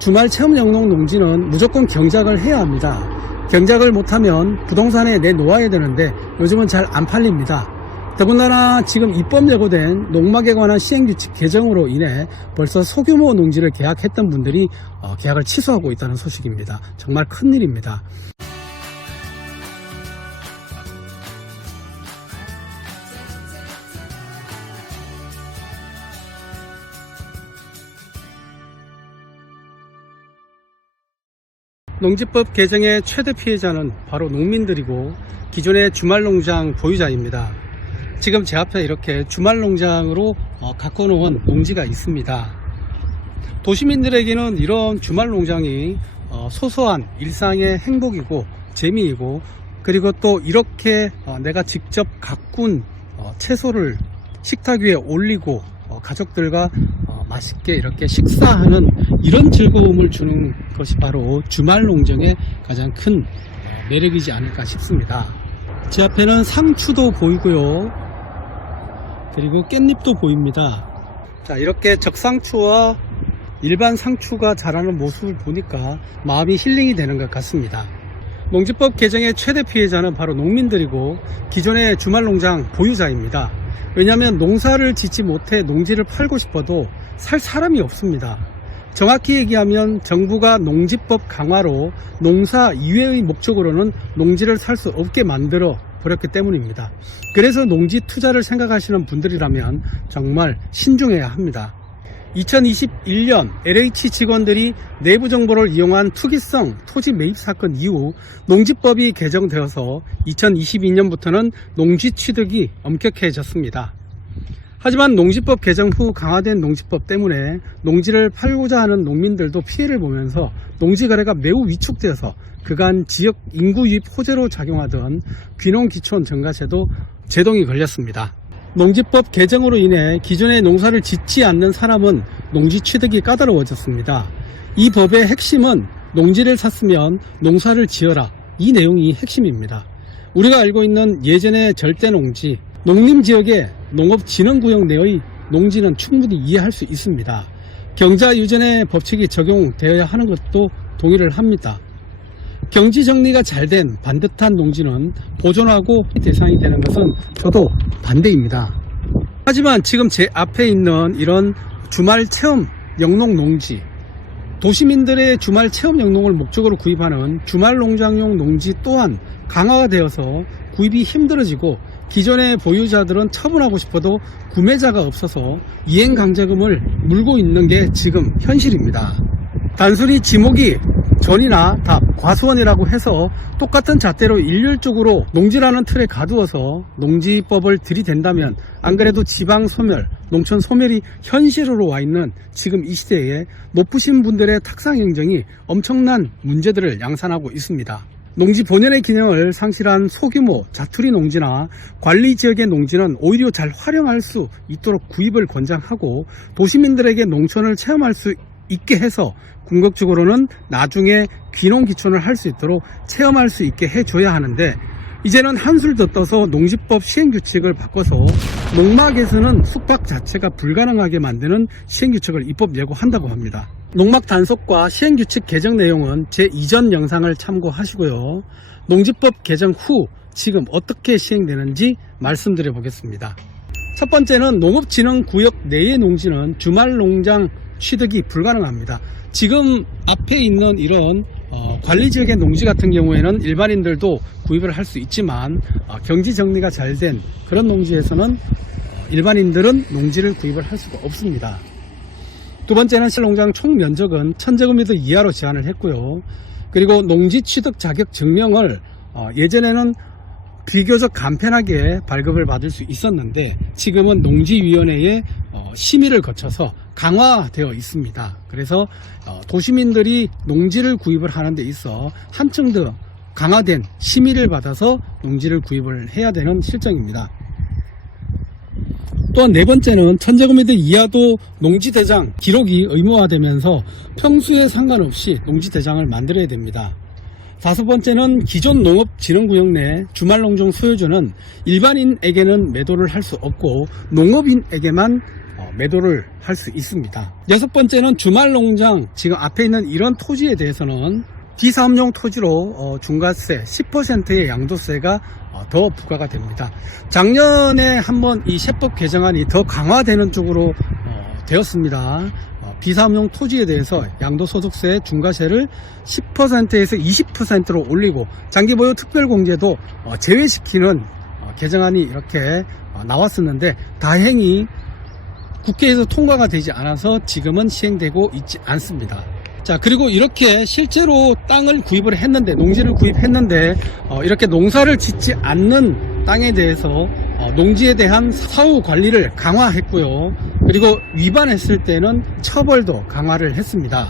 주말 체험 영농 농지는 무조건 경작을 해야 합니다. 경작을 못하면 부동산에 내놓아야 되는데 요즘은 잘 안 팔립니다. 더군다나 지금 입법 예고된 농막에 관한 시행규칙 개정으로 인해 벌써 소규모 농지를 계약했던 분들이 계약을 취소하고 있다는 소식입니다. 정말 큰일입니다. 농지법 개정의 최대 피해자는 바로 농민들이고 기존의 주말농장 보유자입니다. 지금 제 앞에 이렇게 주말농장으로 가꿔놓은 농지가 있습니다. 도시민들에게는 이런 주말농장이 소소한 일상의 행복이고 재미이고, 그리고 또 이렇게 내가 직접 가꾼 채소를 식탁 위에 올리고 가족들과 맛있게 이렇게 식사하는 이런 즐거움을 주는 것이 바로 주말농장의 가장 큰 매력이지 않을까 싶습니다. 제 앞에는 상추도 보이고요, 그리고 깻잎도 보입니다. 자, 이렇게 적상추와 일반 상추가 자라는 모습을 보니까 마음이 힐링이 되는 것 같습니다. 농지법 개정의 최대 피해자는 바로 농민들이고 기존의 주말농장 보유자입니다. 왜냐하면 농사를 짓지 못해 농지를 팔고 싶어도 살 사람이 없습니다. 정확히 얘기하면 정부가 농지법 강화로 농사 이외의 목적으로는 농지를 살 수 없게 만들어 버렸기 때문입니다. 그래서 농지 투자를 생각하시는 분들이라면 정말 신중해야 합니다. 2021년 LH 직원들이 내부 정보를 이용한 투기성 토지 매입 사건 이후 농지법이 개정되어서 2022년부터는 농지 취득이 엄격해졌습니다. 하지만 농지법 개정 후 강화된 농지법 때문에 농지를 팔고자 하는 농민들도 피해를 보면서 농지 거래가 매우 위축되어서 그간 지역 인구 유입 호재로 작용하던 귀농귀촌 증가세도 제동이 걸렸습니다. 농지법 개정으로 인해 기존에 농사를 짓지 않는 사람은 농지 취득이 까다로워졌습니다. 이 법의 핵심은 농지를 샀으면 농사를 지어라, 이 내용이 핵심입니다. 우리가 알고 있는 예전의 절대농지, 농림지역의 농업진흥구역 내의 농지는 충분히 이해할 수 있습니다. 경자유전의 법칙이 적용되어야 하는 것도 동의를 합니다. 경지정리가 잘 된 반듯한 농지는 보존하고 대상이 되는 것은 저도 반대입니다. 하지만 지금 제 앞에 있는 이런 주말 체험 영농 농지, 도시민들의 주말 체험 영농을 목적으로 구입하는 주말 농장용 농지 또한 강화가 되어서 구입이 힘들어지고 기존의 보유자들은 처분하고 싶어도 구매자가 없어서 이행강제금을 물고 있는 게 지금 현실입니다. 단순히 지목이 전이나 답, 과수원이라고 해서 똑같은 잣대로 일률적으로 농지라는 틀에 가두어서 농지법을 들이댄다면 안 그래도 지방 소멸, 농촌 소멸이 현실으로 와 있는 지금 이 시대에 높으신 분들의 탁상 행정이 엄청난 문제들을 양산하고 있습니다. 농지 본연의 기능을 상실한 소규모 자투리 농지나 관리 지역의 농지는 오히려 잘 활용할 수 있도록 구입을 권장하고 도시민들에게 농촌을 체험할 수 있게 해서 궁극적으로는 나중에 귀농귀촌을 할 수 있도록 체험할 수 있게 해줘야 하는데, 이제는 한술 더 떠서 농지법 시행규칙을 바꿔서 농막에서는 숙박 자체가 불가능하게 만드는 시행규칙을 입법 예고한다고 합니다. 농막 단속과 시행규칙 개정 내용은 제 이전 영상을 참고하시고요. 농지법 개정 후 지금 어떻게 시행되는지 말씀드려 보겠습니다. 첫 번째는 농업진흥구역 내의 농지는 주말농장 취득이 불가능합니다. 지금 앞에 있는 이런 관리지역의 농지 같은 경우에는 일반인들도 구입을 할 수 있지만 경지정리가 잘 된 그런 농지에서는 일반인들은 농지를 구입을 할 수가 없습니다. 두 번째는 실농장 총 면적은 1000제곱미터 이하로 제한을 했고요. 그리고 농지 취득 자격 증명을 예전에는 비교적 간편하게 발급을 받을 수 있었는데 지금은 농지위원회의 심의를 거쳐서 강화되어 있습니다. 그래서 도시민들이 농지를 구입을 하는 데 있어 한층 더 강화된 심의를 받아서 농지를 구입을 해야 되는 실정입니다. 또한 네 번째는 1000제곱미터 이하도 농지대장 기록이 의무화되면서 평수에 상관없이 농지대장을 만들어야 됩니다. 다섯 번째는 기존 농업진흥구역 내 주말농장 소유주는 일반인에게는 매도를 할 수 없고 농업인에게만 매도를 할 수 있습니다. 여섯 번째는 주말 농장, 지금 앞에 있는 이런 토지에 대해서는 비사업용 토지로 중과세 10%의 양도세가 더 부과가 됩니다. 작년에 한번 이 세법 개정안이 더 강화되는 쪽으로 되었습니다. 비사업용 토지에 대해서 양도소득세 중과세를 10%에서 20%로 올리고 장기보유 특별공제도 제외시키는 개정안이 이렇게 나왔었는데 다행히 국회에서 통과가 되지 않아서 지금은 시행되고 있지 않습니다. 자, 그리고 이렇게 실제로 땅을 구입을 했는데, 농지를 구입했는데 이렇게 농사를 짓지 않는 땅에 대해서 농지에 대한 사후 관리를 강화했고요. 그리고 위반했을 때는 처벌도 강화를 했습니다.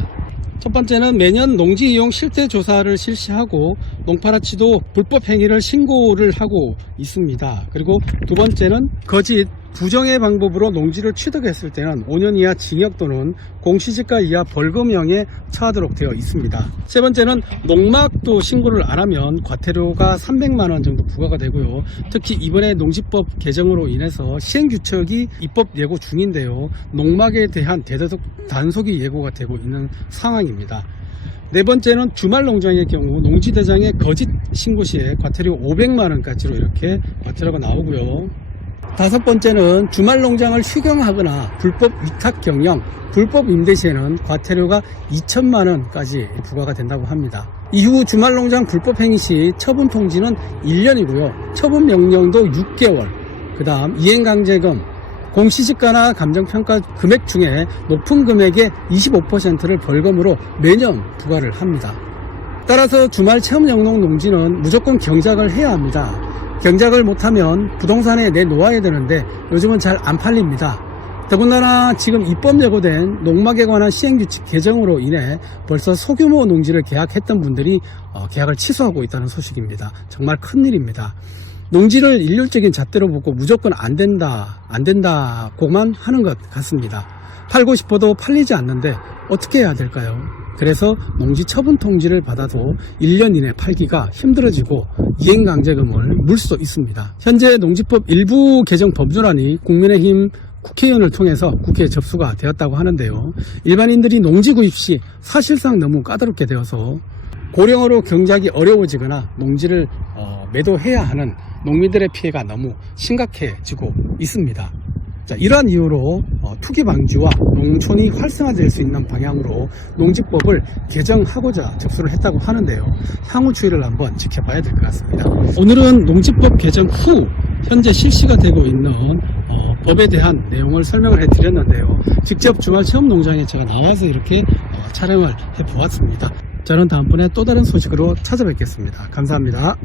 첫 번째는 매년 농지 이용 실태 조사를 실시하고 농파라치도 불법 행위를 신고를 하고 있습니다. 그리고 두 번째는 거짓 부정의 방법으로 농지를 취득했을 때는 5년 이하 징역 또는 공시지가 이하 벌금형에 처하도록 되어 있습니다. 세 번째는 농막도 신고를 안 하면 과태료가 300만원 정도 부과가 되고요. 특히 이번에 농지법 개정으로 인해서 시행규칙이 입법 예고 중인데요. 농막에 대한 대대적 단속이 예고가 되고 있는 상황입니다. 네 번째는 주말 농장의 경우 농지대장의 거짓 신고 시에 과태료 500만원까지로 이렇게 과태료가 나오고요. 다섯 번째는 주말 농장을 휴경하거나 불법 위탁 경영, 불법 임대 시에는 과태료가 2천만원까지 부과가 된다고 합니다. 이후 주말 농장 불법 행위 시 처분 통지는 1년이고요. 처분 명령도 6개월. 그 다음 이행강제금, 공시지가나 감정평가 금액 중에 높은 금액의 25%를 벌금으로 매년 부과를 합니다. 따라서 주말 체험영농 농지는 무조건 경작을 해야 합니다. 경작을 못하면 부동산에 내놓아야 되는데 요즘은 잘 안 팔립니다. 더군다나 지금 입법 예고된 농막에 관한 시행규칙 개정으로 인해 벌써 소규모 농지를 계약했던 분들이 계약을 취소하고 있다는 소식입니다. 정말 큰일입니다. 농지를 일률적인 잣대로 보고 무조건 안 된다고만 하는 것 같습니다. 팔고 싶어도 팔리지 않는데 어떻게 해야 될까요? 그래서 농지 처분 통지를 받아도 1년 이내 팔기가 힘들어지고 이행강제금을 물 수도 있습니다. 현재 농지법 일부 개정 법률안이 국민의힘 국회의원을 통해서 국회에 접수가 되었다고 하는데요. 일반인들이 농지 구입 시 사실상 너무 까다롭게 되어서 고령으로 경작이 어려워지거나 농지를 매도해야 하는 농민들의 피해가 너무 심각해지고 있습니다. 자, 이러한 이유로 투기 방지와 농촌이 활성화될 수 있는 방향으로 농지법을 개정하고자 접수를 했다고 하는데요. 향후 추이를 한번 지켜봐야 될 것 같습니다. 오늘은 농지법 개정 후 현재 실시가 되고 있는 법에 대한 내용을 설명을 해드렸는데요. 직접 주말 체험 농장에 제가 나와서 이렇게 촬영을 해보았습니다. 저는 다음번에 또 다른 소식으로 찾아뵙겠습니다. 감사합니다.